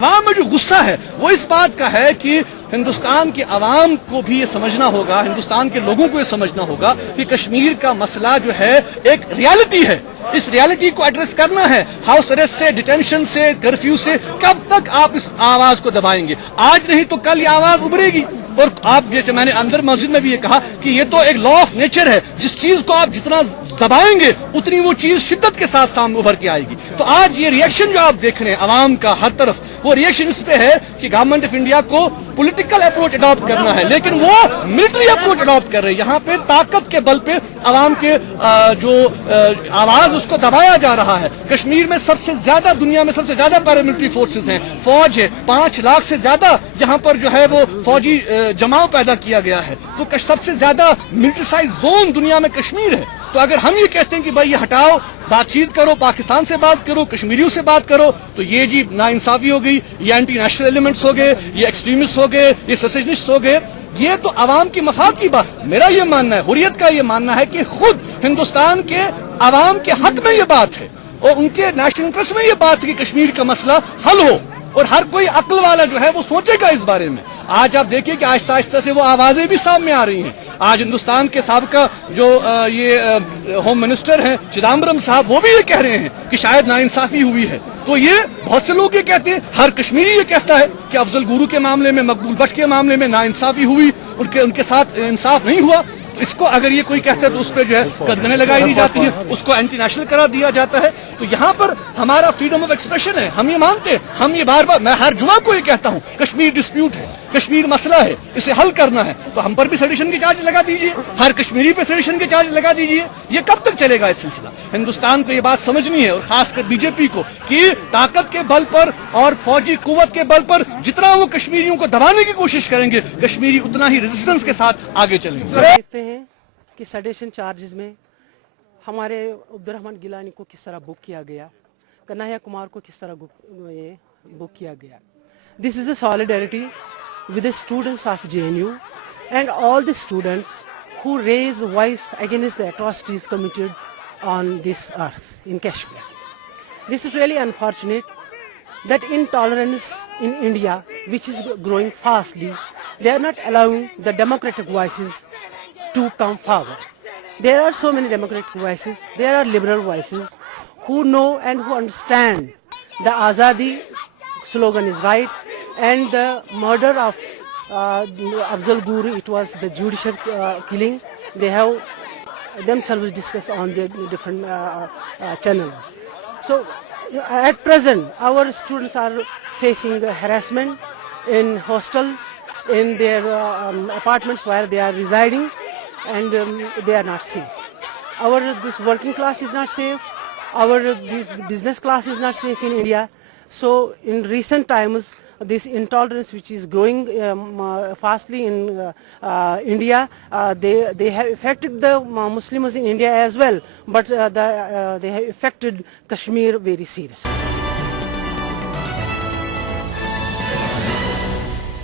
عوام میں جو غصہ ہے وہ اس بات کا ہے کہ ہندوستان کے عوام کو بھی یہ سمجھنا ہوگا، ہندوستان کے لوگوں کو یہ سمجھنا ہوگا کہ کشمیر کا مسئلہ جو ہے ایک ریالٹی ہے، اس ریالٹی کو ایڈریس کرنا ہے۔ ہاؤس اریسٹ سے، ڈیٹینشن سے، کرفیو سے کب تک آپ اس آواز کو دبائیں گے؟ آج نہیں تو کل یہ آواز ابھرے گی۔ اور آپ جیسے میں نے اندر مسجد میں بھی یہ کہا کہ یہ تو ایک لا آف نیچر ہے، جس چیز کو آپ جتنا دبائیں گے اتنی وہ چیز شدت کے ساتھ سامنے ابھر کے آئے گی۔ تو آج یہ ریئیکشن جو آپ دیکھ رہے ہیں عوام کا ہر طرف، وہ ریئیکشن اس پہ ہے کہ گورنمنٹ آف انڈیا کو پولیٹیکل اپروچ اڈاپٹ کرنا ہے، لیکن وہ ملٹری اپروچ اڈاپٹ کر رہے ہیں۔ یہاں پہ طاقت کے بل پہ عوام کے جو آواز اس کو دبایا جا رہا ہے۔ کشمیر میں سب سے زیادہ، دنیا میں سب سے زیادہ پیراملٹری فورسز ہیں، فوج ہے، 5 لاکھ سے زیادہ یہاں پر جو ہے وہ فوجی جماؤ پیدا کیا گیا ہے۔ تو سب سے زیادہ ملٹریسائز زون دنیا میں کشمیر ہے۔ تو اگر ہم یہ کہتے ہیں کہ بھائی یہ ہٹاؤ، بات چیت کرو، پاکستان سے بات کرو، کشمیریوں سے بات کرو، تو یہ جی ناانصافی ہو گئی، یہ اینٹی نیشنل ایلیمنٹس ہو گئے، یہ ایکسٹریمسٹ ہو گئے، یہ سیسیشنسٹ ہو گئے۔ یہ تو عوام کی مفاد کی بات۔ میرا یہ ماننا ہے، حریت کا یہ ماننا ہے کہ خود ہندوستان کے عوام کے حق میں یہ بات ہے اور ان کے نیشنل انٹرسٹ میں یہ بات ہے کہ کشمیر کا مسئلہ حل ہو، اور ہر کوئی عقل والا جو ہے وہ سوچے گا اس بارے میں۔ آج آپ دیکھیں کہ آہستہ آہستہ سے وہ آوازیں بھی سامنے آ رہی ہیں۔ آج ہندوستان کے سابقہ جو یہ ہوم منسٹر ہیں چدمبرم صاحب، وہ بھی یہ کہہ رہے ہیں کہ شاید ناانصافی ہوئی ہے۔ تو یہ بہت سے لوگ یہ کہتے ہیں، ہر کشمیری یہ کہتا ہے کہ افضل گورو کے معاملے میں، مقبول بٹ کے معاملے میں ناانصافی ہوئی، ان کے ساتھ انصاف نہیں ہوا۔ اس کو اگر یہ کوئی کہتا ہے تو اس پہ جو ہے قدغنیں لگائی دی جاتی ہیں، اس کو اینٹی نیشنل قرار دیا جاتا ہے۔ تو یہاں پر ہمارا فریڈم آف ایکسپریشن ہے، ہم یہ مانتے ہیں، ہم یہ بار بار، میں ہر جمعہ کو یہ کہتا ہوں، کشمیر ڈسپیوٹ ہے، کشمیر مسئلہ ہے، اسے حل کرنا ہے، تو ہم پر بھی سیڈیشن کے چارج لگا دیجئے، ہر کشمیری پہ سیڈیشن کے چارج لگا دیجئے۔ یہ کب تک چلے گا یہ سلسلہ؟ ہندوستان کو یہ بات سمجھنی ہے، اور خاص کر بی جے پی کو، کہ طاقت کے بل پر اور فوجی قوت کے بل پر جتنا وہ کشمیریوں کو دبانے کی کوشش کریں گے، کشمیری اتنا ہی ریزسٹنس کے ساتھ آگے چلیں گے۔ دیکھتے ہیں کہ سیڈیشن چارجز میں ہمارے عبدالرحمن گیلانی کو کس طرح بک کیا گیا، کنہیا کمار کو کس طرح بک کیا گیا۔ This is a solidarity with the students of JNU and all the students who raise voice against the atrocities committed on this earth in Kashmir. This is really unfortunate that intolerance in India, which is growing fastly, they are not allowing the democratic voices to come forward. There are so many democratic voices, there are liberal voices who know and who understand the Azadi slogan is right, and the murder of Afzal Guru, it was the judicial killing. They have themselves discussed on their different channels. So at present our students are facing harassment in hostels, in their apartments where they are residing, and they are not safe. This working class is not safe. This business class is not safe in India. So in recent times, this intolerance which is growing fastly in India, they have affected the Muslims in India as well, but they have affected Kashmir very seriously.